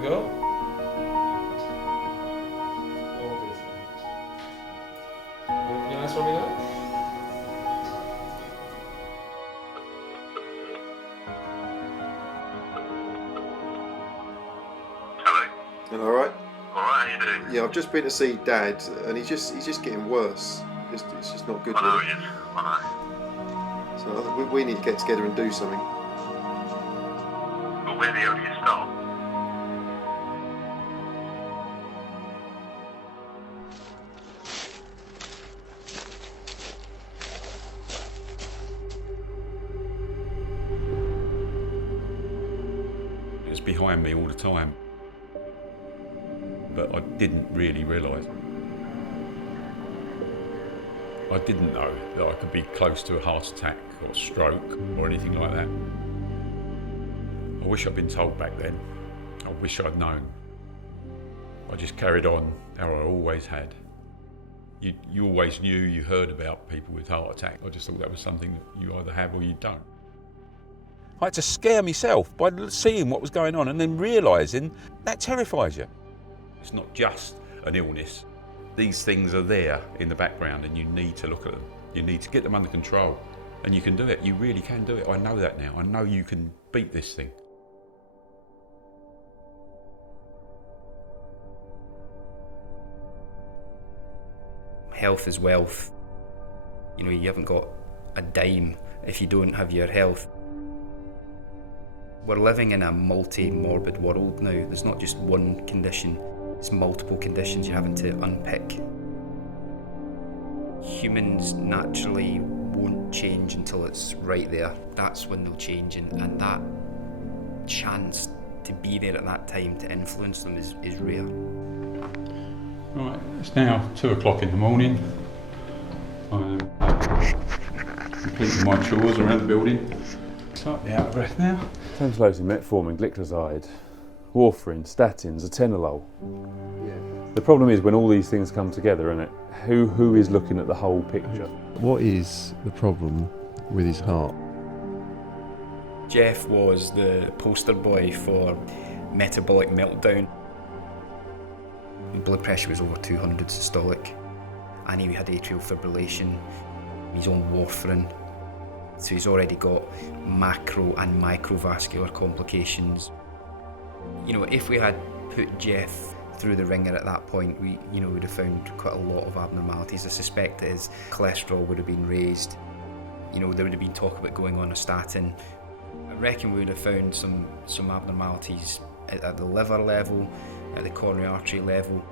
we go. Anything else for me now? You all right? Alright, how you doing? Yeah, I've just been to see Dad, and he's just getting worse. It's just not good. I know Really. he is. I know. So I think we need to get together and do something. But where the hell do you start? It was behind me all the time, but I didn't really realise. I didn't know that I could be close to a heart attack or stroke or anything like that. I wish I'd been told back then. I wish I'd known. I just carried on how I always had. You always knew, you heard about people with heart attack. I just thought that was something that you either have or you don't. I had to scare myself by seeing what was going on and then realising that terrifies you. It's not just an illness. These things are there in the background and you need to look at them. You need to get them under control, and you can do it. You really can do it. I know that now. I know you can beat this thing. Health is wealth. You know, you haven't got a dime if you don't have your health. We're living in a multi-morbid world now. There's not just one condition, it's multiple conditions you're having to unpick. Humans naturally won't change until it's right there. That's when they'll change, and that chance to be there at that time to influence them is rare. Right, it's now 2 o'clock in the morning. I'm completing my chores around the building. Slightly out of breath now. Templosing, metformin, gliclazide, warfarin, statins, atenolol. Yeah. The problem is when all these things come together, isn't it? Who is looking at the whole picture? What is the problem with his heart? Geoff was the poster boy for metabolic meltdown. Blood pressure was over 200 systolic, and he had atrial fibrillation. He's on warfarin, so he's already got macro and microvascular complications. You know, if we had put Geoff through the ringer at that point, we would have found quite a lot of abnormalities. I suspect that his cholesterol would have been raised. You know, there would have been talk about going on a statin. I reckon we would have found some abnormalities at the liver level, at the coronary artery level.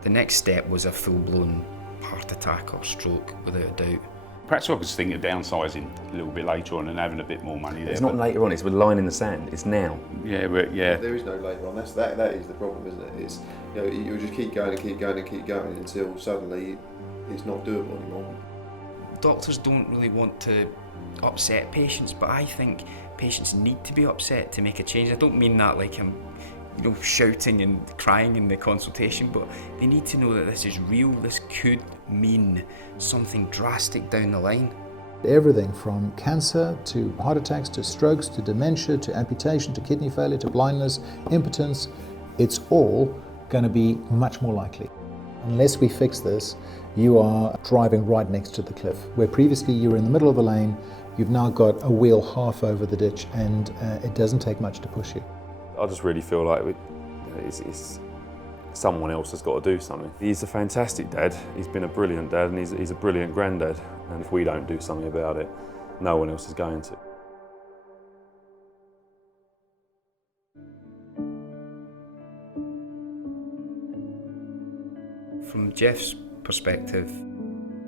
The next step was a full-blown heart attack or stroke, without a doubt. Perhaps I was thinking of downsizing a little bit later on and having a bit more money there. It's not later on, it's a line in the sand, it's now. Yeah, but yeah. There is no later on. That is the problem, isn't it? It's, you know, you'll just keep going and keep going and keep going until suddenly it's not doable anymore. Doctors don't really want to upset patients, but I think patients need to be upset to make a change. I don't mean that like I'm, shouting and crying in the consultation, but they need to know that this is real. This could mean something drastic down the line. Everything from cancer to heart attacks to strokes to dementia to amputation to kidney failure to blindness, impotence, it's all going to be much more likely. Unless we fix this, you are driving right next to the cliff. Where previously you were in the middle of the lane, you've now got a wheel half over the ditch, and it doesn't take much to push you. I just really feel like it's someone else has got to do something. He's a fantastic dad, he's been a brilliant dad, and he's a brilliant granddad. And if we don't do something about it, no one else is going to. From Geoff's perspective,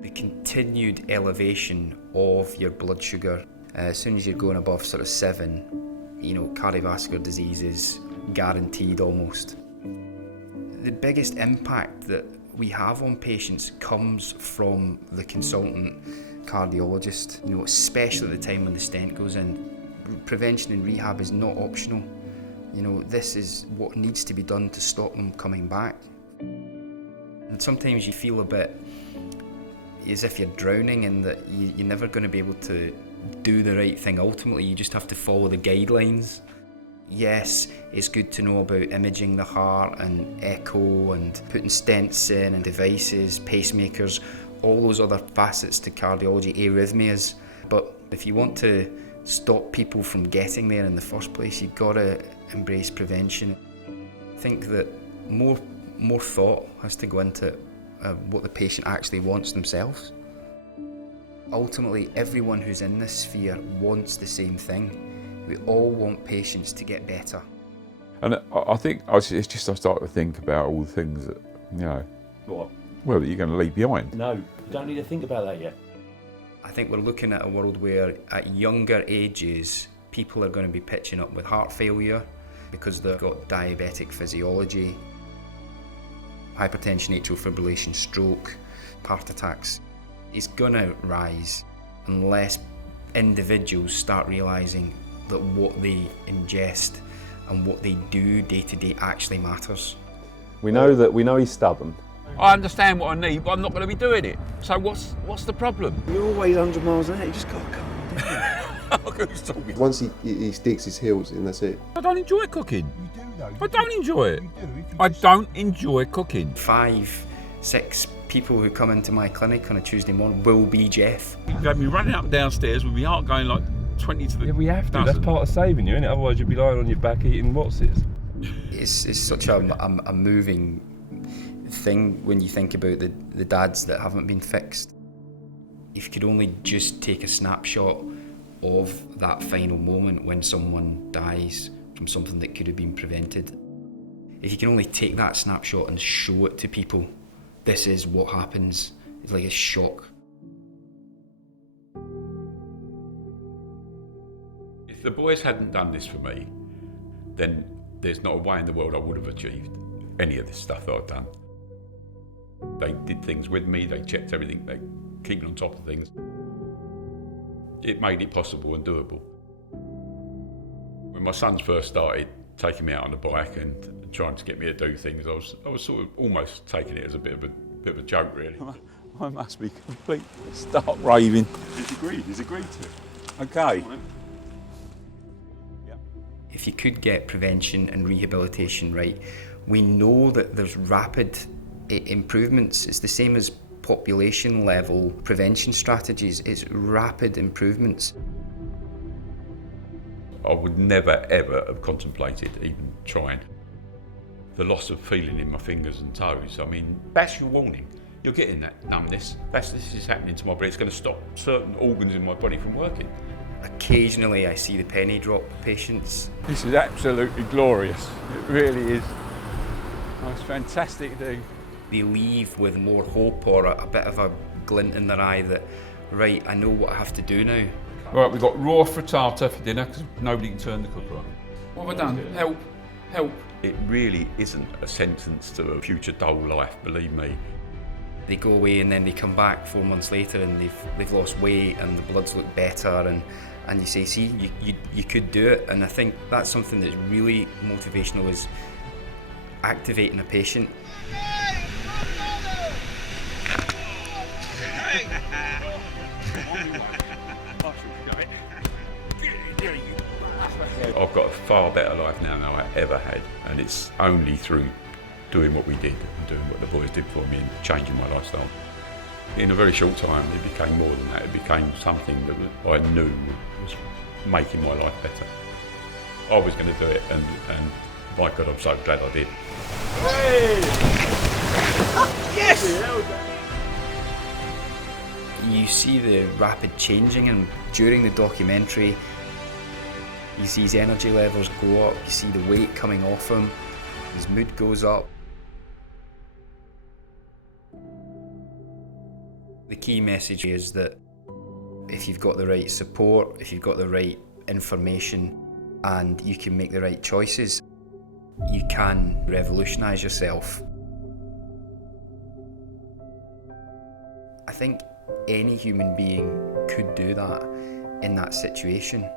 the continued elevation of your blood sugar, as soon as you're going above sort of 7, cardiovascular disease is guaranteed almost. The biggest impact that we have on patients comes from the consultant cardiologist, especially at the time when the stent goes in. Prevention and rehab is not optional. This is what needs to be done to stop them coming back. And sometimes you feel a bit as if you're drowning and that you're never going to be able to do the right thing ultimately. You just have to follow the guidelines. Yes, it's good to know about imaging the heart and echo and putting stents in and devices, pacemakers, all those other facets to cardiology, arrhythmias. But if you want to stop people from getting there in the first place, you've got to embrace prevention. I think that more thought has to go into what the patient actually wants themselves. Ultimately, everyone who's in this sphere wants the same thing. We all want patients to get better. And I think I start to think about all the things that, What? well, that you're going to leave behind. No, you don't need to think about that yet. I think we're looking at a world where at younger ages, people are going to be pitching up with heart failure because they've got diabetic physiology, hypertension, atrial fibrillation, stroke, heart attacks. It's going to rise unless individuals start realising that what they ingest and what they do day to day actually matters. We know he's stubborn. I understand what I need, but I'm not going to be doing it. So what's the problem? You're always 100 miles an hour, you just got to calm down. Who's talking? Once he digs his heels in, that's it. I don't enjoy cooking. You do though. I don't enjoy it. You do. If you I just- don't enjoy cooking. 5, 6 people who come into my clinic on a Tuesday morning will be Geoff. You have me running up and downstairs with my heart going like 20 to the Yeah, we have to. dozen. That's part of saving you, isn't it? Otherwise you'd be lying on your back eating whatsits. It's such a moving thing when you think about the dads that haven't been fixed. If you could only just take a snapshot of that final moment when someone dies from something that could have been prevented. If you can only take that snapshot and show it to people, this is what happens. It's like a shock. If the boys hadn't done this for me, then there's not a way in the world I would have achieved any of this stuff that I've done. They did things with me, they checked everything, they keep on top of things. It made it possible and doable. When my sons first started taking me out on the bike and trying to get me to do things, I was sort of almost taking it as a bit of a joke, really. I must be complete. Start raving. He's agreed to it. Okay. If you could get prevention and rehabilitation right, we know that there's rapid improvements. It's the same as population level prevention strategies. It's rapid improvements. I would never ever have contemplated even trying. The loss of feeling in my fingers and toes, I mean, that's your warning. You're getting that numbness. This is happening to my body. It's going to stop certain organs in my body from working. Occasionally I see the penny drop patients. This is absolutely glorious. It really is. It's fantastic to do. They leave with more hope or a bit of a glint in their eye that, right, I know what I have to do now. Right, we've got raw frittata for dinner because nobody can turn the cooker on. What have I done? Help, help. It really isn't a sentence to a future dull life, believe me. They go away and then they come back 4 months later and they've lost weight and the bloods look better and you say, see, you could do it. And I think that's something that's really motivational, is activating a patient. I've got a far better life now than I ever had, and it's only through doing what we did and doing what the boys did for me and changing my lifestyle. In a very short time, it became more than that. It became something that I knew was making my life better. I was going to do it, and my God, I'm so glad I did. You see the rapid changing, and during the documentary you see his energy levels go up, you see the weight coming off him, his mood goes up. The key message is that if you've got the right support, if you've got the right information and you can make the right choices, you can revolutionise yourself. I think any human being could do that in that situation.